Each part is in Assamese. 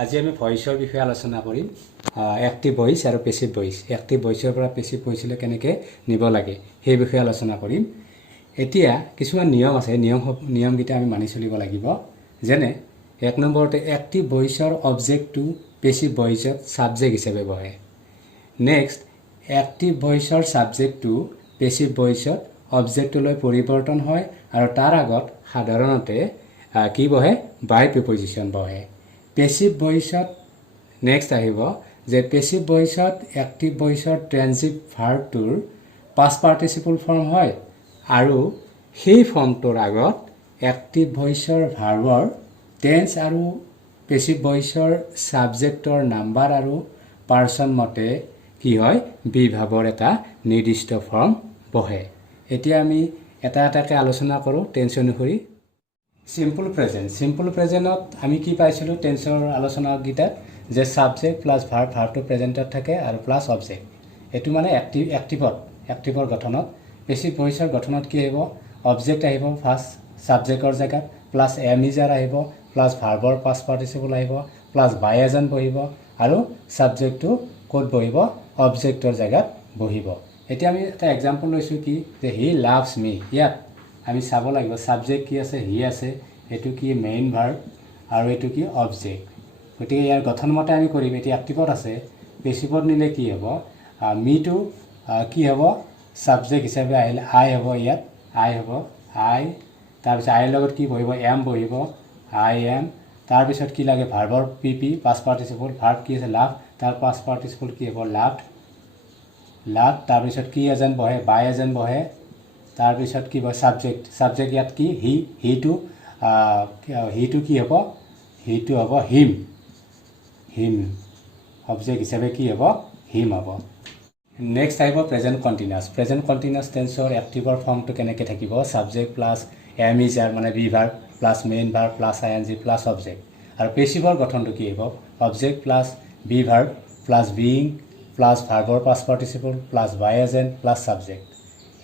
আজি আমি ভয়েসৰ বিষয়ে আলোচনা কৰিম এক্টিভ ভয়েস আৰু পেসিভ ভয়েস এক্টিভ ভয়েসৰ পৰা পেসিভ ভয়েসলৈ কেনেকৈ নিব লাগে সেই বিষয়ে আলোচনা কৰিম এতিয়া কিছুমান নিয়ম আছে নিয়মকেইটা আমি মানি চলিব লাগিব যেনে এক নম্বৰতে এক্টিভ ভয়েসৰ অবজেক্টটো পেসিভ ভয়েসত সাবজেক্ট হিচাপে বহে নেক্সট এক্টিভ ভয়েসৰ সাবজেক্টটো পেসিভ ভয়েসত অবজেক্টলৈ পৰিৱৰ্তন হয় আৰু তাৰ আগত সাধাৰণতে কি বহে বাই প্ৰিপজিশন বহে পেসিভ ভয়েসত নেক্সট আহিব যে passive ভয়েসত active ভয়েসৰ ট্ৰেনজিভ ভাৰ্বটোৰ past participle form হয় আৰু সেই ফৰ্মটোৰ আগত এক্টিভ ভয়েসৰ ভাৰ্বৰ টেন্স আৰু পেসিভ ভয়েসৰ সাবজেক্টৰ নাম্বাৰ আৰু পাৰ্সন মতে কি হয় বি ভাবৰ এটা নিৰ্দিষ্ট ফৰ্ম বহে এতিয়া আমি এটা এটাকৈ আলোচনা কৰোঁ টেন্স অনুসৰি সিম্পল প্ৰেজেন্টত আমি কি পাইছিলোঁ টেন্সৰ আলোচনাগীতাত যে সাবজেক্ট প্লাছ ভাৰ্বটো প্ৰেজেন্টত থাকে আৰু প্লাছ অবজেক্ট এইটো মানে এক্টিভৰ গঠনত পেসিভ ভয়েসৰ গঠনত কি আহিব অবজেক্ট আহিব ফাৰ্ষ্ট সাবজেক্টৰ জেগাত প্লাছ এম ইজাৰ আহিব প্লাছ ভাৰ্বৰ পাষ্ট পাৰ্টিসিপল আহিব প্লাছ বাই এজন বহিব আৰু সাবজেক্টটো ক'ত বহিব অবজেক্টৰ জেগাত বহিব এতিয়া আমি এটা এক্সাম্পল লৈছোঁ কি যে হি লাভছ মি ইয়াত আমি চাব লাগিব সাবজেক্ট কি আছে হি আছে এইটো কি মেইন ভাৰ্ব আৰু এইটো কি অবজেক্ট গতিকে ইয়াৰ গঠন মতে আমি কৰিম এতিয়া এক্টিভত আছে পেসিভত নিলে কি হ'ব মিটো কি হ'ব সাবজেক্ট হিচাপে আহিলে আই হ'ব ইয়াত আই হ'ব আই তাৰপিছত আইৰ লগত কি বহিব এম বহিব আই এম তাৰপিছত কি লাগে ভাৰ্বৰ পি পাষ্ট পাৰ্টিসিপল ভাৰ্ব কি আছে লাভ তাৰ পাষ্ট পাৰ্টিসিপল কি হ'ব লাভ তাৰপিছত কি এজন বহে বাই এজন বহে তাৰপিছত কি বহে সাবজেক্ট ইয়াত কি হিটো কি হ'ব হিটো হ'ব হিম অবজেক্ট হিচাপে কি হ'ব হিম হ'ব নেক্সট আহিব প্ৰেজেণ্ট কণ্টিনিউৱাছ টেন্সৰ এক্টিভৰ ফৰ্মটো কেনেকৈ থাকিব সাবজেক্ট প্লাছ এম ইজাৰ মানে be verb plus main verb plus I N G plus object আৰু পেসিভৰ গঠনটো কি হ'ব object plus be verb plus being plus ভাৰ্বৰ past participle plus by agent plus subject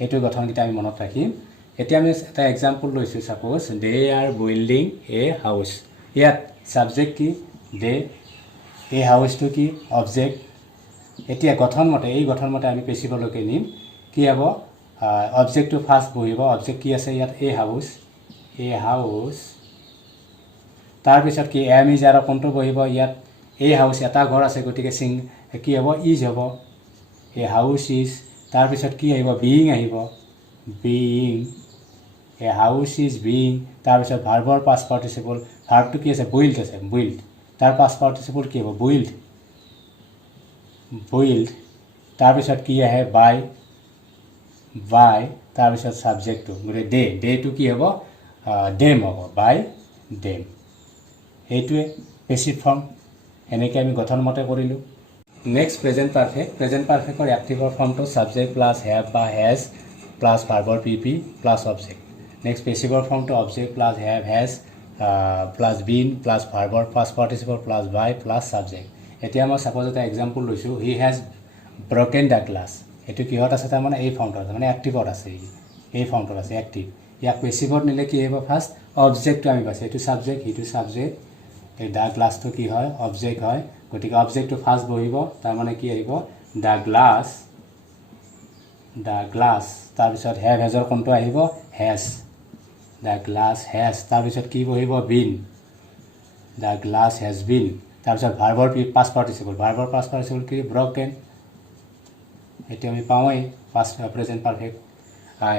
এইটো গঠনকেইটা আমি মনত ৰাখিম এতিয়া আমি এটা এক্সাম্পল লৈছোঁ suppose De R building a house ইয়াত সাবজেক্ট কি দে এই হাউচটো কি অবজেক্ট এতিয়া এই গঠন মতে আমি পেসিভলৈকে নিম কি হ'ব অবজেক্টটো ফাৰ্ষ্ট বহিব অবজেক্ট কি আছে ইয়াত এ হাউচ তাৰপিছত কি এম ইজ আৰু কোনটো বহিব ইয়াত এ হাউচ এটা ঘৰ আছে গতিকে কি হ'ব ইজ হ'ব এ হাউচ ইজ তাৰপিছত কি আহিব being a house is being তাৰপিছত ভাৰ্বৰ পাষ্ট পাৰ্টিসিপল ভাৰ্বটো কি আছে বুইল্ড তাৰ পাষ্ট পাৰ্টিসিপল কি হ'ব বুইল্ড তাৰপিছত কি আহে বাই তাৰপিছত সাবজেক্টটো গতিকে ডেটো কি হ'ব ডেম হ'ব বাই ডেম এইটোৱে পেসিভ ফৰ্ম এনেকৈ আমি গঠন মতে কৰিলোঁ নেক্সট প্ৰেজেণ্ট পাৰফেক্টৰ এক্টিভৰ ফৰ্মটো সাবজেক্ট প্লাছ হেভ বা হেজ প্লাছ ভাৰ্বৰ পি প্লাছ অবজেক্ট নেক্সট পেসিভৰ ফৰ্মটো object plus have has plus been plus ভাৰ্বৰ past participle plus by plus subject এতিয়া মই ছাপ'জ এটা এক্সাম্পল লৈছোঁ he has broken the glass এইটো কিহত আছে তাৰমানে এই ফৰ্মটোত আছে মানে এক্টিভত আছে এই ফৰ্মটোত আছে এক্টিভ ইয়াক পেসিভত নিলে কি আহিব ফাৰ্ষ্ট অবজেক্টটো আমি পাইছোঁ এইটো সাবজেক্ট সিটো সাবজেক্ট এই দ্য গ্লাছটো কি হয় অবজেক্ট হয় গতিকে অবজেক্টটো ফাৰ্ষ্ট বহিব তাৰমানে কি আহিব দ্য গ্লাছ তাৰপিছত হেজৰ কোনটো আহিব হেজ দ্য গ্লাছ হেজ তাৰপিছত কি বহিব been the glass has been তাৰপিছত ভাৰ্বৰ পাষ্ট পাৰ্টিসিপল কি ব্ৰকেন এইটো আমি পাওঁৱেই present perfect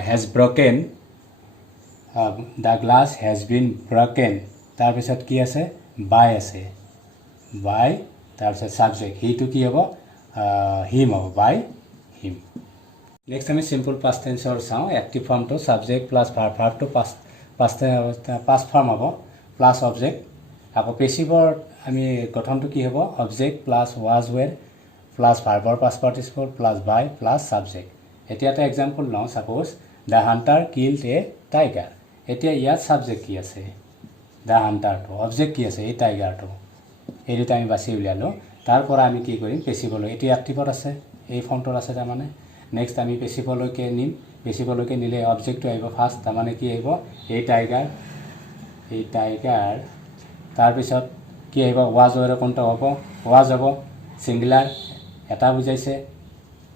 has broken the glass has been broken তাৰপিছত কি আছে বাই তাৰপিছত সাবজেক্ট হিটো কি হ'ব হিম হ'ব বাই হিম নেক্সট আমি চিম্পল পাষ্ট টেন্সৰ চাওঁ এক্টিভ ফৰ্মটো সাবজেক্ট প্লাছ ভাৰ্বটো পাষ্ট ফৰ্ম হ'ব প্লাছ অবজেক্ট আকৌ পেসিভৰ আমি গঠনটো কি হ'ব object plus was were plus ভাৰ্বৰ past participle plus by plus subject এতিয়া এটা এক্সাম্পল লওঁ suppose the hunter killed a tiger এতিয়া ইয়াত সাবজেক্ট কি আছে দ্য হাণ্টাৰটো অবজেক্ট কি আছে এই টাইগাৰটো এই দুটা আমি বাছি উলিয়ালোঁ তাৰ পৰা আমি কি কৰিম পেসিভলৈ এইটো এক্টিভত আছে এই ফৰ্মটোত আছে তাৰমানে নেক্সট আমি পেসিভলৈকে নিলে অবজেক্টটো আহিব ফাৰ্ষ্ট তাৰমানে কি আহিব এই টাইগাৰ তাৰপিছত কি আহিব ৱাজ ৱেৰ কোনটো হ'ব ৱাজ হ'ব সিঙ্গুলাৰ এটা বুজাইছে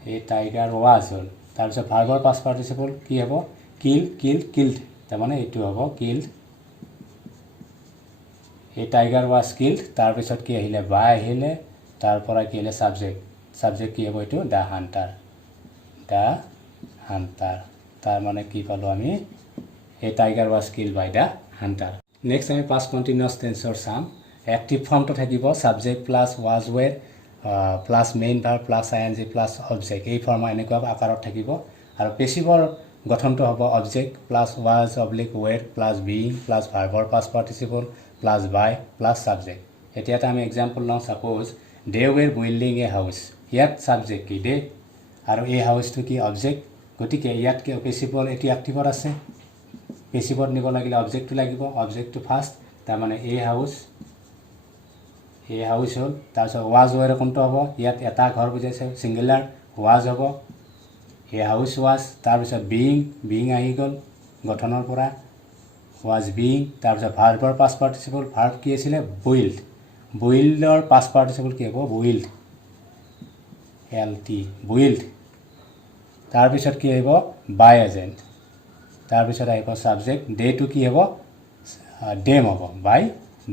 এই টাইগাৰ ৱাজ হ'ল তাৰপিছত ভাৰ্বৰ পাষ্ট পাৰ্টিচিপল কি হ'ব কিল কিল্ড কিল্ড তাৰমানে এইটো হ'ব কিল্ড এই টাইগাৰ ৱাজ কিল্ড তাৰপিছত কি আহিলে বাই আহিলে তাৰপৰা কি আহিলে সাবজেক্ট কি হ'ব এইটো দ্য হান্টাৰ তাৰ মানে কি পালো আমি এই tiger was killed by the hunter next আমি পাষ্ট কণ্টিনিউয়াছ টেন্সৰ চাম এক্টিভ ফৰ্মটো থাকিব subject plus was were plus main verb plus ING plus object এই ফৰ্ম এনেকুৱা আকাৰত থাকিব আৰু পেছিভৰ গঠনটো হ'ব object plus was oblique were plus being plus ভাৰ্বৰ past participle plus by plus subject এতিয়া এটা আমি এক্সাম্পল লওঁ suppose they were building a house ইয়াত সাবজেক্ট কি দে আৰু এই হাউচটো কি অবজেক্ট গতিকে ইয়াত কি পেছিভৰ এটি এক্টিভৰ আছে পেছিভত নিব লাগিলে অবজেক্টটো লাগিব অবজেক্টটো ফাৰ্ষ্ট তাৰমানে এই হাউচ হ'ল তাৰপিছত ৱাজ ৱেৰ কোনটো হ'ব ইয়াত এটা ঘৰ বুজাইছে সিঙ্গুলাৰ ৱাজ হ'ব এই হাউচ ৱাজ তাৰপিছত বিং আহি গ'ল গঠনৰ পৰা ৱাজ বিং তাৰপিছত ভাৰ্বৰ পাষ্ট পাৰ্টিচিপল ভাৰ্ব কি আছিলে বইল্ডৰ পাষ্ট পাৰ্টিচিপল কি হ'ব বইল্ড বইল্ড তাৰপিছত কি আহিব বাই এজেণ্ট তাৰপিছত আহিব সাবজেক্ট ডেটো কি হ'ব ডেম হ'ব বাই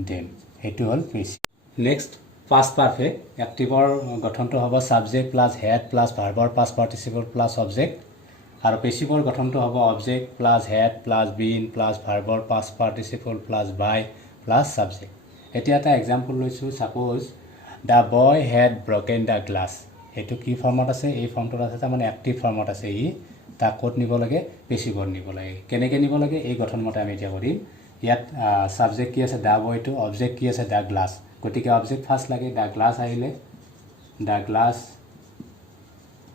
ডেম এইটো হ'ল পেছিভ নেক্সট পাষ্ট পাৰফেক্ট এক্টিভৰ গঠনটো হ'ব সাবজেক্ট প্লাছ হেড প্লাছ ভাৰ্বৰ পাষ্ট পাৰ্টিচিপল প্লাছ অবজেক্ট আৰু পেছিভৰ গঠনটো হ'ব object plus had plus been plus ভাৰ্বৰ past participle plus by plus subject এতিয়া এটা এক্সাম্পল লৈছোঁ suppose the boy had broken the glass এইটো কি ফৰ্মত আছে এই ফৰ্মটোত আছে তাৰমানে এক্টিভ ফৰ্মত আছে তাক ক'ত নিব লাগে পেছিভত নিব লাগে কেনেকৈ নিব লাগে এই গঠনমতে আমি এতিয়া কৰিম ইয়াত সাবজেক্ট কি আছে দ্য বয়টো অবজেক্ট কি আছে দ্য গ্লাছ গতিকে অবজেক্ট ফাৰ্ষ্ট লাগে দ্য গ্লাছ আহিলে দ্য গ্লাছ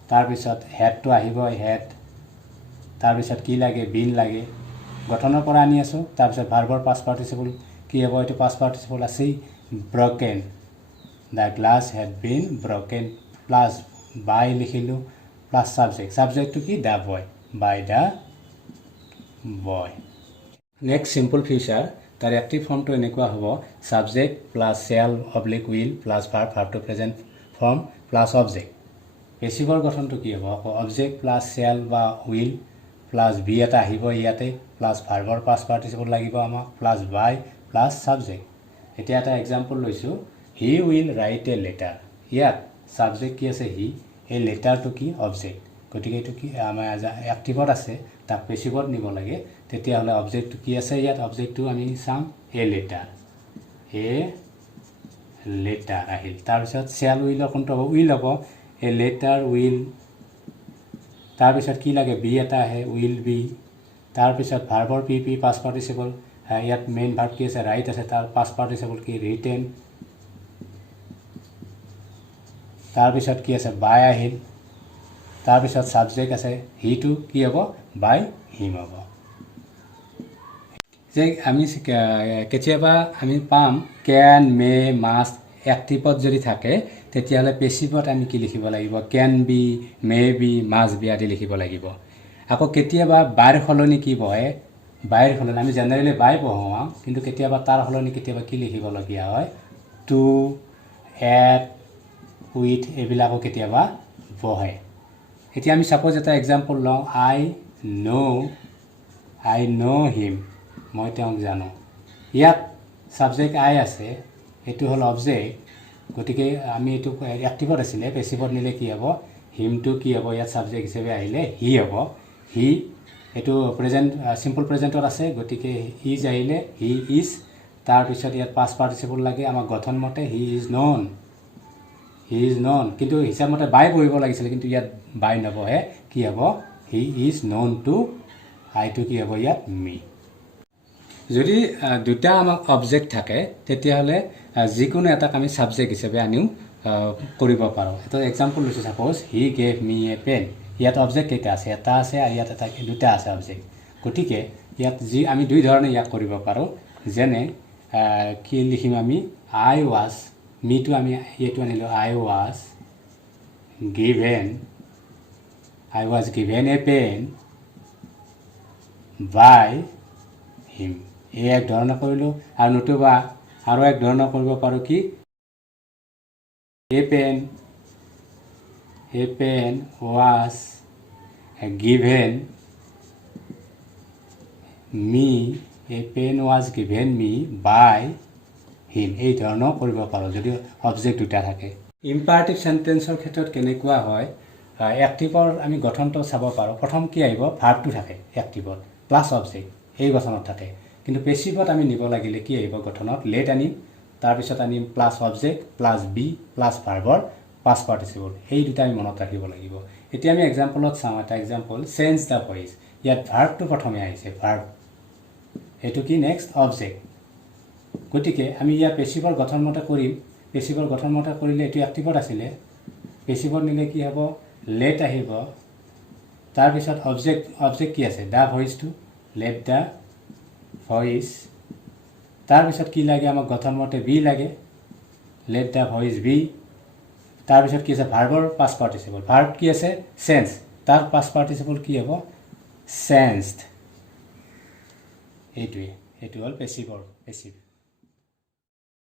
তাৰপিছত হেডটো আহিব হেড তাৰপিছত কি লাগে বিন লাগে গঠনৰ পৰা আনি আছোঁ তাৰপিছত ভাৰ্বৰ পাষ্ট পাৰ্টিচিপল কি হ'ব এইটো পাষ্ট পাৰ্টিচিপল আছেই broken the glass had been broken plus by লিখিলোঁ প্লাছ সাবজেক্টটো কি the boy by the boy next simple future তাৰ এক্টিভ ফৰ্মটো এনেকুৱা হ'ব subject plus shall oblique will plus ভাৰ্বটো প্ৰেজেণ্ট ফৰ্ম প্লাছ অবজেক্ট পেছিভৰ গঠনটো কি হ'ব আকৌ অবজেক্ট প্লাছ শ্বেল বা উইল প্লাছ বি এটা আহিব ইয়াতে প্লাছ ভাৰ্বৰ পাষ্ট পাৰ্টিচিপল লাগিব আমাক প্লাছ বাই প্লাছ সাবজেক্ট এতিয়া এটা এক্সাম্পল লৈছোঁ he will right a letter ইয়াত সাবজেক্ট কি আছে হি এই লেটাৰটো কি অবজেক্ট গতিকে এইটো কি আমাৰ এক্টিভত আছে তাক পেছিভত নিব লাগে তেতিয়াহ'লে অবজেক্টটো কি আছে ইয়াত অবজেক্টটো আমি চাম এ লেটাৰ আহিল তাৰপিছত শ্বেল উইলৰ কোনটো হ'ব উইল হ'ব এ লেটাৰ উইল তাৰপিছত কি লাগে বি এটা আহে উইল বি তাৰপিছত ভাৰ্বৰ পি পাষ্ট পাৰ্টিচিপল ইয়াত মেইন ভাৰ্ব কি আছে ৰাইট আছে তাৰ পাষ্ট পাৰ্টিচিপল কি ৰিটেন তাৰপিছত কি আছে বাই আহিল তাৰপিছত সাবজেক্ট আছে হিটো কি হ'ব বাই হিম হ'ব যে আমি কেতিয়াবা আমি পাম কেন মে মাষ্ট এক্টিভত যদি থাকে তেতিয়াহ'লে পেছিভত আমি কি লিখিব লাগিব can be may be must be আদি লিখিব লাগিব আকৌ কেতিয়াবা বাইৰ সলনি কি বহে বাইৰ সলনি আমি জেনেৰেলি বাই বহাওঁ কিন্তু কেতিয়াবা তাৰ সলনি কেতিয়াবা কি লিখিবলগীয়া হয় টু এট উইথ এইবিলাকো কেতিয়াবা বহে এতিয়া আমি সাপোজ এটা এক্সাম্পল লওঁ আই ন' হিম মই তেওঁক জানো ইয়াত সাবজেক্ট আই আছে এইটো হ'ল অবজেক্ট গতিকে আমি এইটো এক্টিভত আছিলে পেছিভত নিলে কি হ'ব হিমটো কি হ'ব ইয়াত সাবজেক্ট হিচাপে আহিলে হি হ'ব হি এইটো প্ৰেজেণ্ট চিম্পল প্ৰেজেণ্টত আছে গতিকে ইজ আহিলে হি ইজ তাৰপিছত ইয়াত পাষ্ট পাৰ্টিচিপল লাগে আমাক গঠন মতে হি ইজ নন কিন্তু হিচাপ মতে বাই বহিব লাগিছিলে কিন্তু ইয়াত বাই নবহে কি হ'ব হি ইজ নন টু আইটো কি হ'ব ইয়াত মি যদি দুটা আমাক অবজেক্ট থাকে তেতিয়াহ'লে যিকোনো এটাক আমি সাবজেক্ট হিচাপে আনিও কৰিব পাৰোঁ এটা এক্সাম্পল লৈছোঁ suppose he gave me a pen ইয়াত অবজেক্ট কেইটা আছে এটা আছে আৰু ইয়াত এটা দুটা আছে অবজেক্ট গতিকে ইয়াত যি আমি দুই ধৰণে ইয়াক কৰিব পাৰোঁ যেনে কি লিখিম আমি আই ৱাজ মিটো আমি এইটো আনিলোঁ I was given a pen by him এই এক ধৰণে কৰিলোঁ আৰু নতুবা আৰু এক ধৰণৰ কৰিব পাৰোঁ কি a pen was given me a pen was given me by him এই ধৰণৰ কৰিব পাৰোঁ যদি অবজেক্ট দুটা থাকে ইম্পাৰেটিভ সেন্টেন্সৰ ক্ষেত্ৰত কেনেকুৱা হয় এক্টিভৰ আমি গঠনটো চাব পাৰোঁ প্ৰথম কি আহিব ভাৰ্বটো থাকে এক্টিভত প্লাছ অবজেক্ট এই গঠনত থাকে কিন্তু পেছিভত আমি নিব লাগিলে কি আহিব গঠনত লেট আনিম তাৰপিছত আনিম plus object plus be plus ভাৰ্বৰ past participle এই দুটা আমি মনত ৰাখিব লাগিব এতিয়া আমি এক্সাম্পলত চাওঁ এটা এক্সাম্পল চেঞ্জ দ্য ভইচ ইয়াত ভাৰ্বটো প্ৰথমে আহিছে ভাৰ্ব এইটো কি নেক্সট অবজেক্ট গতিকে আমি ইয়াৰ পেছিভৰ গঠন মতে কৰিম পেছিভৰ গঠন মতে কৰিলে এইটো এক্টিভত আছিলে পেছিভত নিলে কি হ'ব লেট আহিব তাৰপিছত অবজেক্ট কি আছে দ্য ভইচটো লেট দ্য ভইচ তাৰপিছত কি লাগে আমাক গঠন মতে বি লাগে লেট দ্য ভইচ বি তাৰপিছত কি আছে ভাৰ্বৰ পাষ্ট পাৰ্টিচিপল ভাৰ্ব কি আছে চেঞ্জ তাৰ পাষ্ট পাৰ্টিচিপল কি হ'ব চেঞ্জড এইটো হ'ল পেছিভ